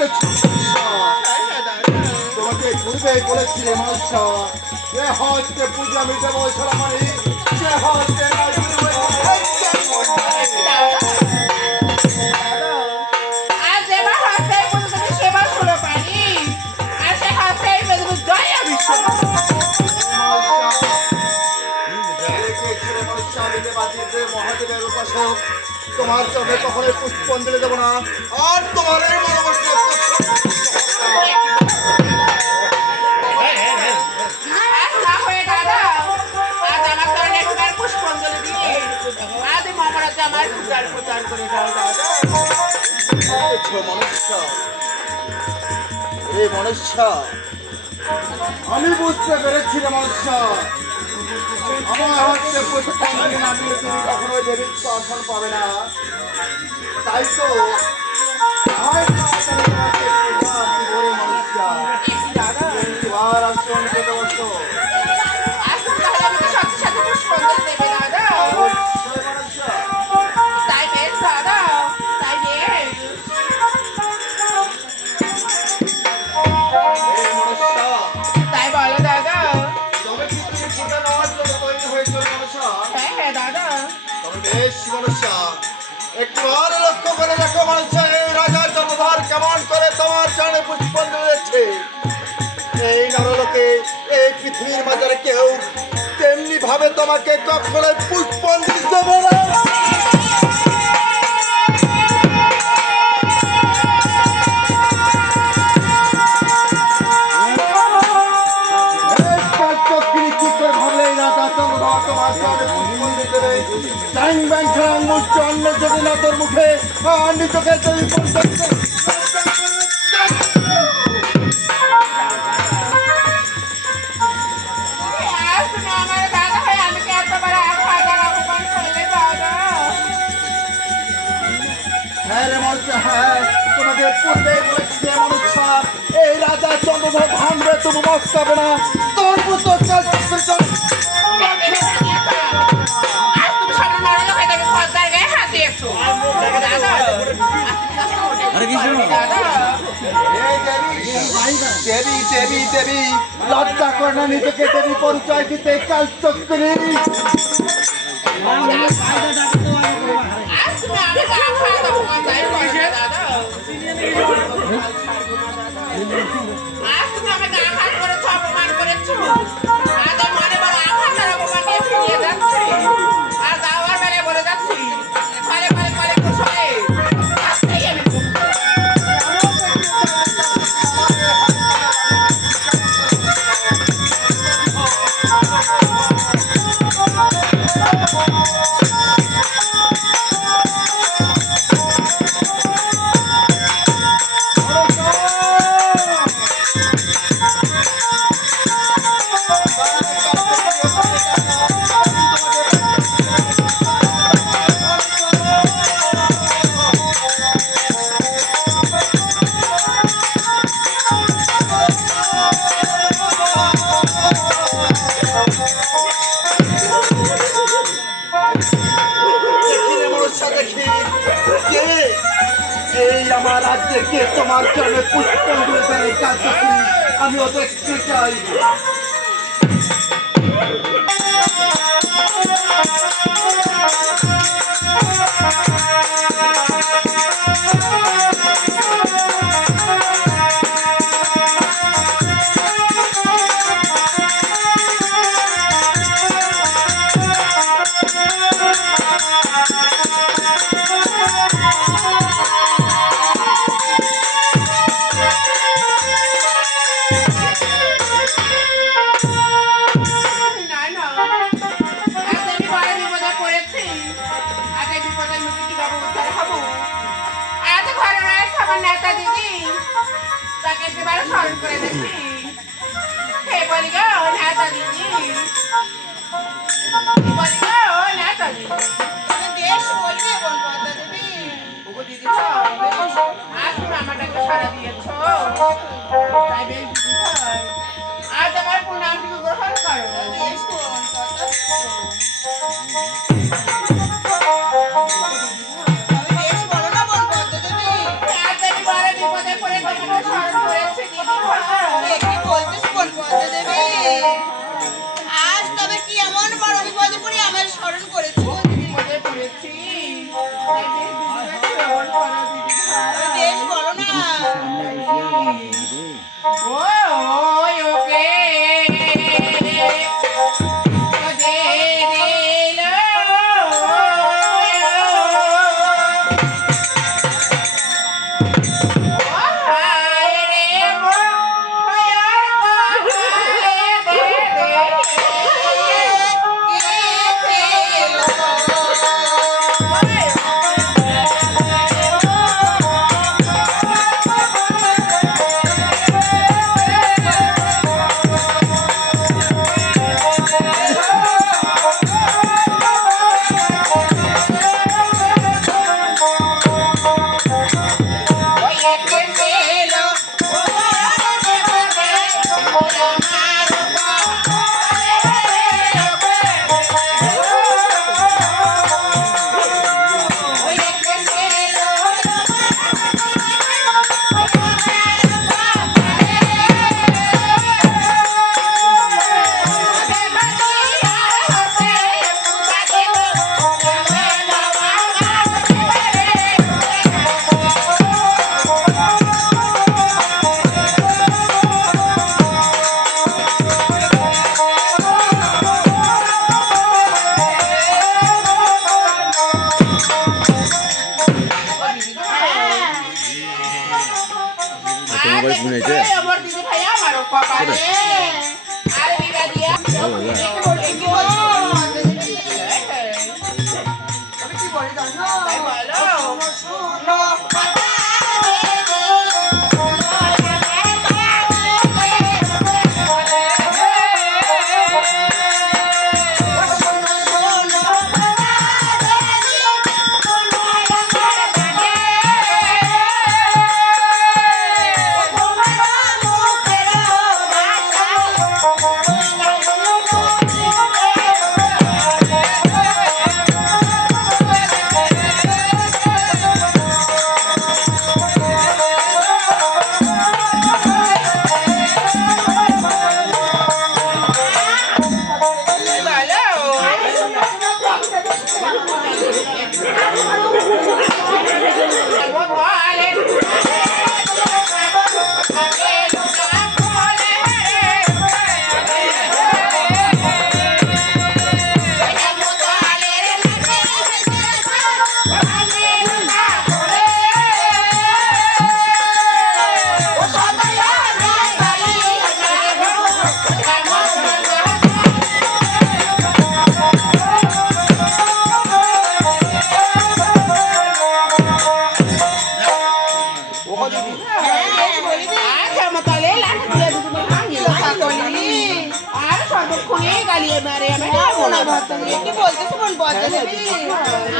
করতেছি। তোমাকে পূর্বে বলেছিলে মনুষ্য যে হচ্ছে পূজা মিটে বৈশালা মানে যে হচ্ছে মহাদেবের উপাসক। তোমার চোখে কখনোই পুষ্পাঞ্জলি দেবো না। আর তোমার এই মনোবস্ত্র মনুষ্য, আমি বুঝতে পেরেছি রে মনুষ্য, আমার হচ্ছে পুষ্পাঞ্জলি না দিলে তুমি কখনোই দেবীর দর্শন পাবে না। তাই তো মনুষ্য এবার আসন পেতে বসো। একটু আর লক্ষ্য করে দেখো মানুষ রাজা জনধার কেমন করে তোমার চরণে পুষ্পাঞ্জলি দিচ্ছে। এই নরলোকে এই পৃথিবীর বাজারে কেউ তেমনি ভাবে তোমাকে কখনো পুষ্পাঞ্জলি দেবে না। অন্য যদি না তোর মুখে নিজকে তোমাকে পূর্বে বলেছি মনুষ্য এই রাজা চন্দ্রধর ভাঙবে তুমি মস্কাবে না তোর মতো দেবী দেবী দেবী লজ্জা করে না নিজেকে দেবী পরিচয় দিতে কাল চক্রি। আমার রাজ্যে কে তোমার চরণে পুষ্পাঞ্জলি দেয় আমিও দেখতে চাই। মনে করে তোমাকে স্মরণ করেছে দিদি ভাই। কি বলছিস কোন পথে দেবী? আজ তবে কি এমন বড় বিপদে পড়ে আমার স্মরণ করেছো? বিপদে পড়েছি, তাই বেশ দিদিভাই স্মরণ করো দিদি ভাই। বেশ বলো না। ওই ওকে মোবাইল ফোন আছে আমার দিদি ভাই আমার কপালে আর বিগা দিয়া কি বলছি কি বলছো আমি কি বলি জানো? তাই বলো শোনো কি বলছিস কোন পথে দেবী?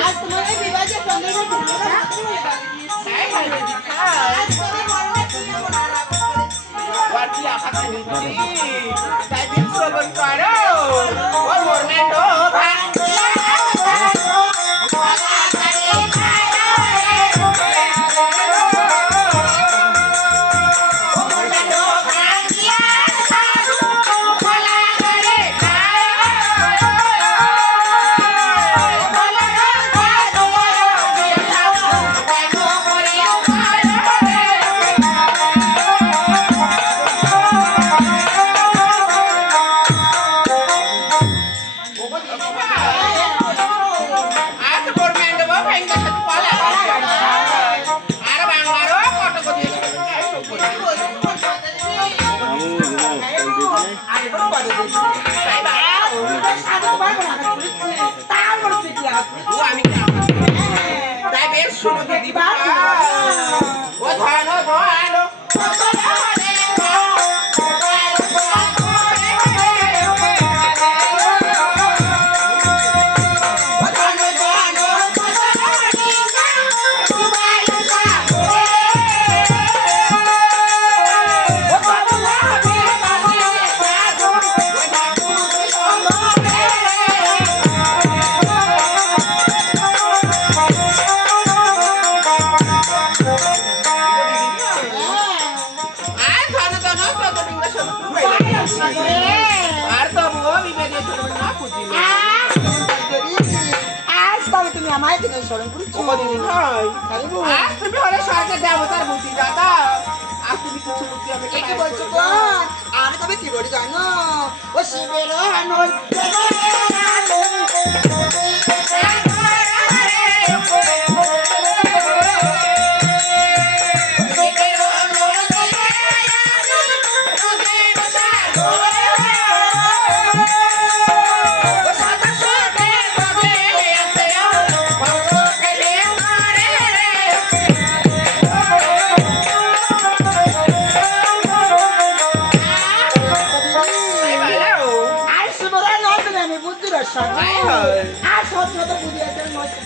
আজ তোমাদের বিবাদে সন্দেহ করছো না? আজ তুমি বলো না কি বলার তো ডিঙ্গা সব শুরু হয়ে গেছে আর তবুও বিবাদে চলবে না খুঁজি না আজ তবে তুমি আমায় দিনে স্মরণ করেছো ও দিদি ভাই আজ তুমি হলে সরকার দেবতার বুদ্ধি দাদা আজ তুমি কিছু বুদ্ধি আমি কি বলছো তো আমি তবে কি বলি জানো ও শিবের আনন্দ আর সব সব বুঝে আছে মস্ত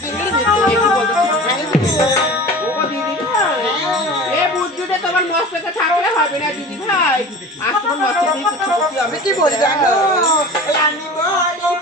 বিড়ি তোমার মস্তকে থাকলে হবে না দিদি ভাই আজ তোমার মস্তকে কিছু বুদ্ধি আমি কি বলি জানো আমি বলি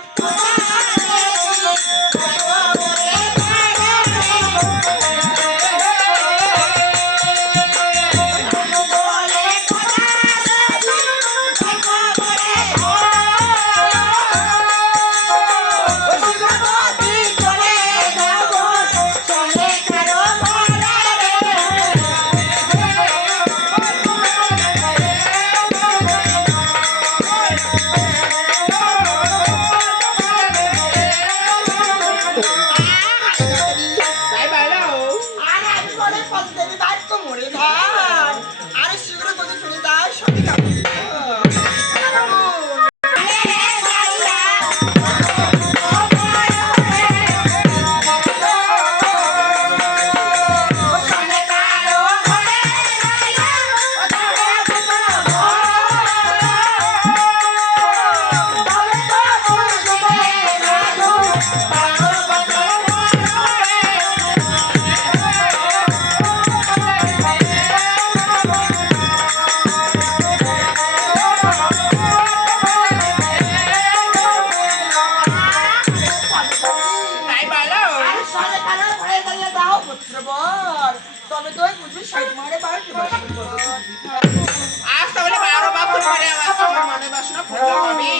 আজ তাহলে 12 বছর পরে আমার মনে বাসনা ফুটলো আমি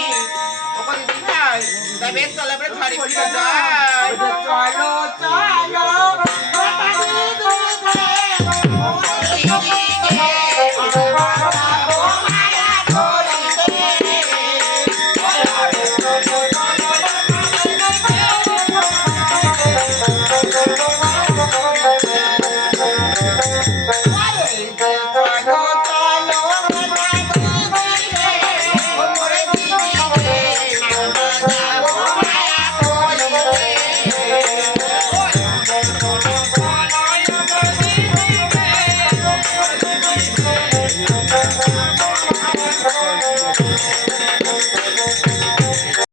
ওকে দিদি ভাই তবে চলে আমরা ঘরে ফিরে যাই চলো চলো